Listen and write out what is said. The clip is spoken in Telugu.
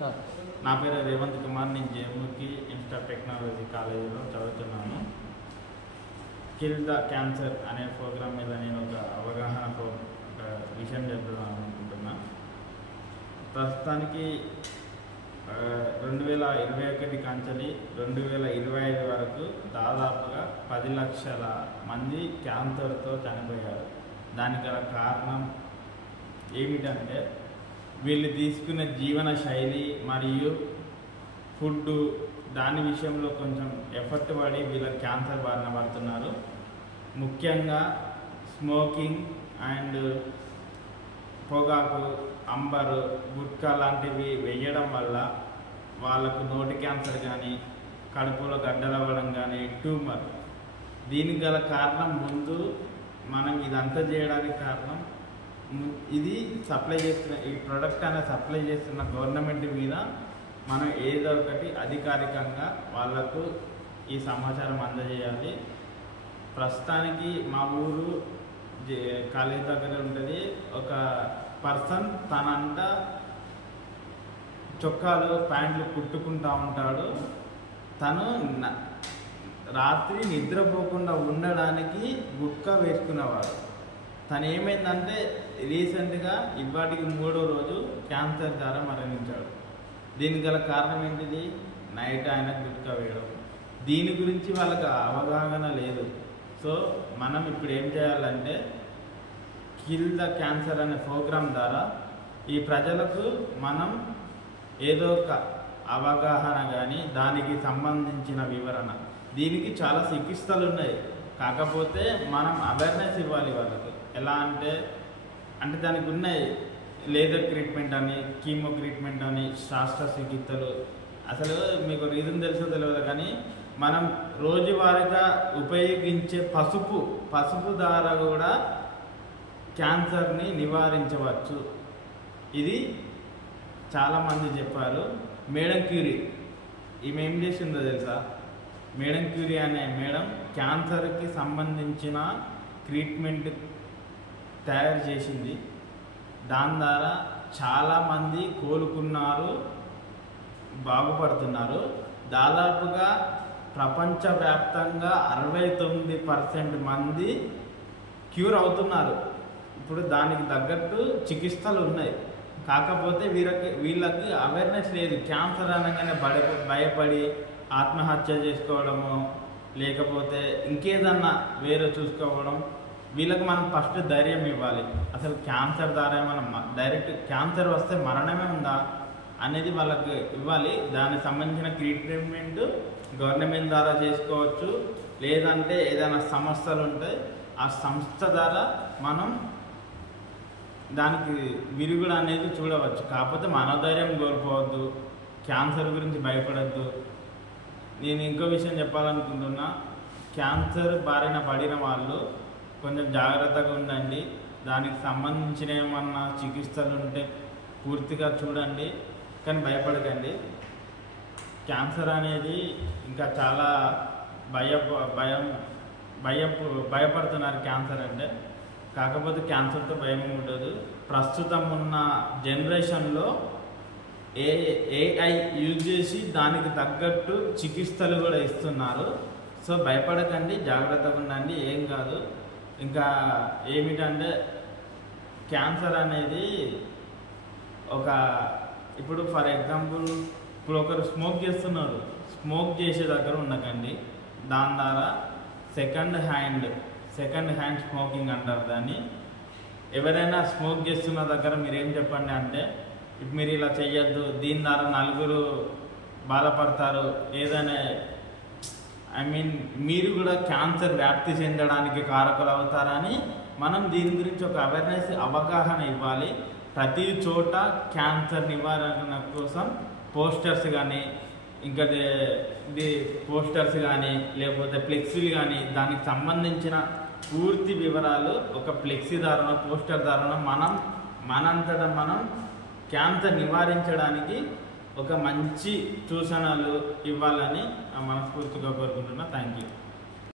స్టార్ట్. నా పేరు రేవంత్ కుమార్. నేను జేఎంకి ఇన్స్టిట్యూట్ టెక్నాలజీ కాలేజీలో చదువుతున్నాను. కిల్ ద క్యాన్సర్ అనే ప్రోగ్రామ్ మీద నేను ఒక అవగాహన ఒక విషయం చెప్దాం అనుకుంటున్నా. ప్రస్తుతానికి 2021 కాంచెలి 2025 వరకు దాదాపుగా 10 లక్షల మంది క్యాన్సర్తో చనిపోయారు. దానికి గల కారణం ఏమిటంటే వీళ్ళు తీసుకునే జీవన శైలి మరియు ఫుడ్, దాని విషయంలో కొంచెం ఎఫర్ట్ పడి వీళ్ళ క్యాన్సర్ బారిన పడుతున్నారు. ముఖ్యంగా స్మోకింగ్ అండ్ పొగాకు, అంబరు, గుట్కా లాంటివి వేయడం వల్ల వాళ్ళకు నోటి క్యాన్సర్ కానీ, కడుపులో గడ్డలవ్వడం కానీ, ట్యూమర్. దీనికి గల కారణం ముందు మనం ఇదంతా చేయడానికి కారణం ఇది సప్లై చేస్తున్న ఈ ప్రోడక్ట్ అనేది సప్లై చేస్తున్న గవర్నమెంట్ మీద మనం ఏదో ఒకటి అధికారికంగా వాళ్లకు ఈ సమాచారం అందజేయాలి. ప్రస్తుతానికి మా ఊరు కాలేజ్ దగ్గర ఉంటుంది. ఒక పర్సన్ తనంతా చొక్కాలు, ప్యాంట్లు కుట్టుకుంటూ ఉంటాడు. తను రాత్రి నిద్రపోకుండా ఉండడానికి గుట్కా వేసుకునేవాడు. తను ఏమైందంటే రీసెంట్గా ఇవాటికి 3వ రోజు క్యాన్సర్ ద్వారా మరణించాడు. దీనికి గల కారణం ఏంటిది? నైట్ ఆయన గుట్కా వేయడం. దీని గురించి వాళ్ళకి అవగాహన లేదు. సో మనం ఇప్పుడు ఏం చేయాలంటే కిల్ ద క్యాన్సర్ అనే ప్రోగ్రాం ద్వారా ఈ ప్రజలకు మనం ఏదో ఒక అవగాహన కానీ, దానికి సంబంధించిన వివరణ, దీనికి చాలా చికిత్సలు ఉన్నాయి. కాకపోతే మనం అవేర్నెస్ ఇవ్వాలి వాళ్ళకు. ఎలా అంటే దానికి ఉన్నాయి లేజర్ ట్రీట్మెంట్ అని, కీమో ట్రీట్మెంట్ అని, శాస్త్ర చికిత్సలు. అసలు మీకు రీజన్ తెలుసో తెలియదు కానీ మనం రోజువారీగా ఉపయోగించే పసుపు ద్వారా కూడా క్యాన్సర్ని నివారించవచ్చు. ఇది చాలామంది చెప్పారు. మేడం క్యూరీ ఈమె ఏం చేసిందో తెలుసా? మేడం క్యూరీ అనే మేడం క్యాన్సర్కి సంబంధించిన ట్రీట్మెంట్ తయారు చేసింది. దాని ద్వారా చాలామంది కోలుకున్నారు, బాగుపడుతున్నారు. దాదాపుగా ప్రపంచవ్యాప్తంగా 69% మంది క్యూర్ అవుతున్నారు. ఇప్పుడు దానికి తగ్గట్టు చికిత్సలు ఉన్నాయి. కాకపోతే వీళ్ళకి అవేర్నెస్ లేదు. క్యాన్సర్ అనగానే భయపడి ఆత్మహత్య చేసుకోవడము, లేకపోతే ఇంకేదన్నా వేరే చూసుకోవడం. వీళ్ళకి మనం ఫస్ట్ ధైర్యం ఇవ్వాలి. అసలు క్యాన్సర్ ద్వారా మనం డైరెక్ట్ క్యాన్సర్ వస్తే మరణమే ఉందా అనేది వాళ్ళకి ఇవ్వాలి. దానికి సంబంధించిన ట్రీట్మెంట్ గవర్నమెంట్ ద్వారా చేసుకోవచ్చు. లేదంటే ఏదైనా సంస్థలు ఉంటే ఆ సంస్థ ద్వారా మనం దానికి విరుగుడు అనేది చూడవచ్చు. కాకపోతే మనోధైర్యం కోల్పోవద్దు, క్యాన్సర్ గురించి భయపడద్దు. నేను ఇంకో విషయం చెప్పాలనుకుంటున్నా. క్యాన్సర్ బారిన పడిన వాళ్ళు కొంచెం జాగ్రత్తగా ఉండండి. దానికి సంబంధించిన ఏమన్నా చికిత్సలు ఉంటే పూర్తిగా చూడండి, కానీ భయపడకండి. క్యాన్సర్ అనేది ఇంకా చాలా భయపడుతున్నారు క్యాన్సర్ అంటే. కాకపోతే క్యాన్సర్తో భయం ఉండదు. ప్రస్తుతం ఉన్న జనరేషన్లో ఏఐ యూజ్ చేసి దానికి తగ్గట్టు చికిత్సలు కూడా ఇస్తున్నారు. సో భయపడకండి, జాగ్రత్తగా ఉండండి, ఏం కాదు. ఇంకా ఏమిటంటే క్యాన్సర్ అనేది ఇప్పుడు ఫర్ ఎగ్జాంపుల్ ఇప్పుడు ఒకరు స్మోక్ చేస్తున్నారు. స్మోక్ చేసే దగ్గర ఉండకండి. దాని ద్వారా సెకండ్ హ్యాండ్ స్మోకింగ్ అంటారు దాన్ని. ఎవరైనా స్మోక్ చేస్తున్న దగ్గర మీరేం చెప్పండి అంటే, మీరు ఇలా చెయ్యొద్దు, దీని ద్వారా నలుగురు బాధపడతారు, ఏదైనా మీరు కూడా క్యాన్సర్ వ్యాప్తి చెందడానికి కారకులు అవుతారని మనం దీని గురించి ఒక అవగాహన ఇవ్వాలి. ప్రతి చోట క్యాన్సర్ నివారణ కోసం పోస్టర్స్ కానీ, ఇంకా పోస్టర్స్ కానీ, లేకపోతే ఫ్లెక్సీలు కానీ, దానికి సంబంధించిన పూర్తి వివరాలు ఒక ఫ్లెక్సీ ద్వారా, పోస్టర్ ద్వారా మనంతటా మనం క్యాన్సర్ నివారించడానికి ఒక మంచి సూచనలు ఇవ్వాలని మనస్ఫూర్తిగా కోరుకుంటున్నా. Thank you.